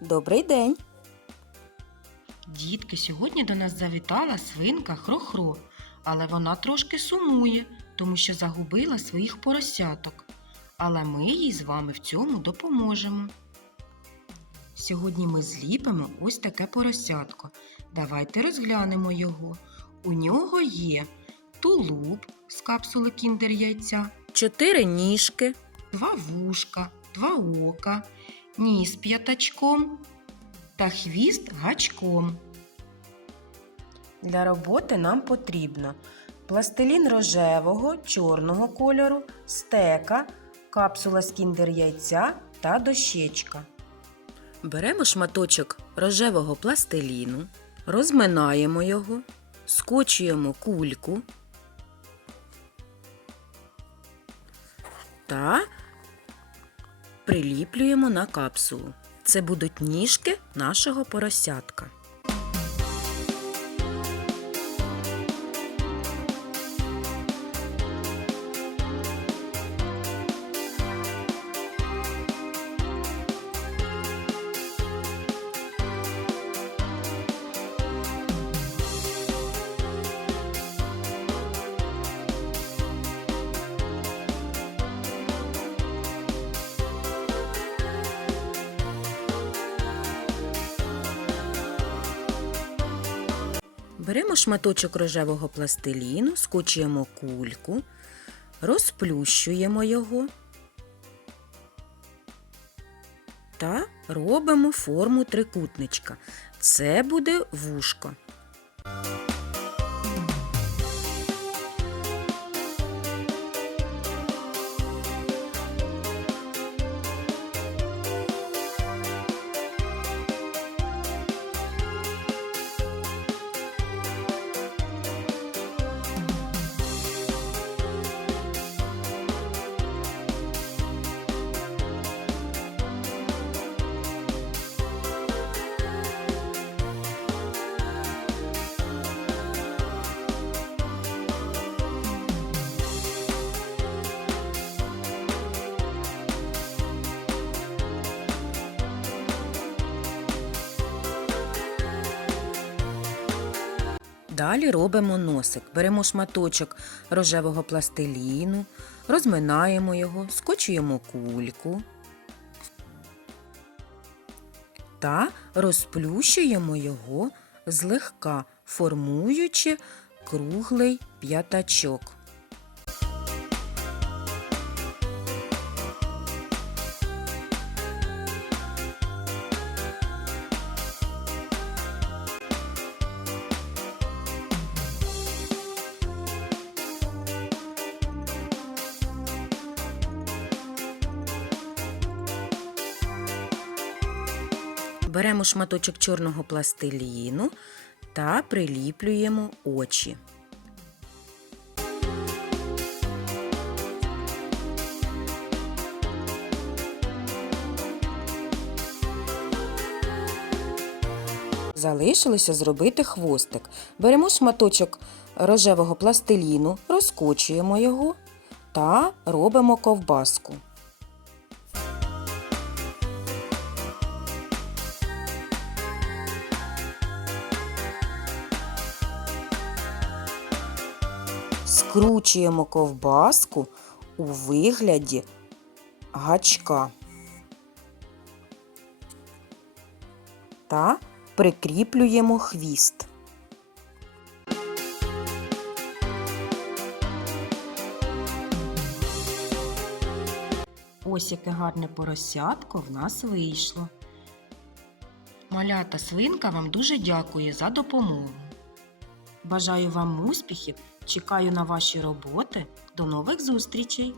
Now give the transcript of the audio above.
Добрий день! Дітки, сьогодні до нас завітала свинка Хро-Хро, але вона трошки сумує, тому що загубила своїх поросяток. Але ми їй з вами в цьому допоможемо. Сьогодні ми зліпимо ось таке поросятко. Давайте розглянемо його. У нього є тулуб з капсули кіндер яйця, Чотири ніжки, два вушка, два ока, ніс п'ятачком та хвіст гачком. Для роботи нам потрібно пластилін рожевого, чорного кольору, стека, капсула з кіндер яйця та дощечка. беремо шматочок рожевого пластиліну, розминаємо його, скочуємо кульку та приліплюємо на капсулу. Це будуть ніжки нашого поросятка. Беремо шматочок рожевого пластиліну, скочуємо кульку, розплющуємо його та робимо форму трикутничка. Це буде вушко. Далі робимо носик. Беремо шматочок рожевого пластиліну, розминаємо його, скочуємо кульку та розплющуємо його злегка, формуючи круглий п'ятачок. Беремо шматочок чорного пластиліну та приліплюємо очі. Залишилося зробити хвостик. Беремо шматочок рожевого пластиліну, розкочуємо його та робимо ковбаску. Скручуємо ковбаску у вигляді гачка та прикріплюємо хвіст. Ось яке гарне поросятко в нас вийшло. Малята свинка вам дуже дякує за допомогу. Бажаю вам успіхів, чекаю на ваші роботи. До нових зустрічей!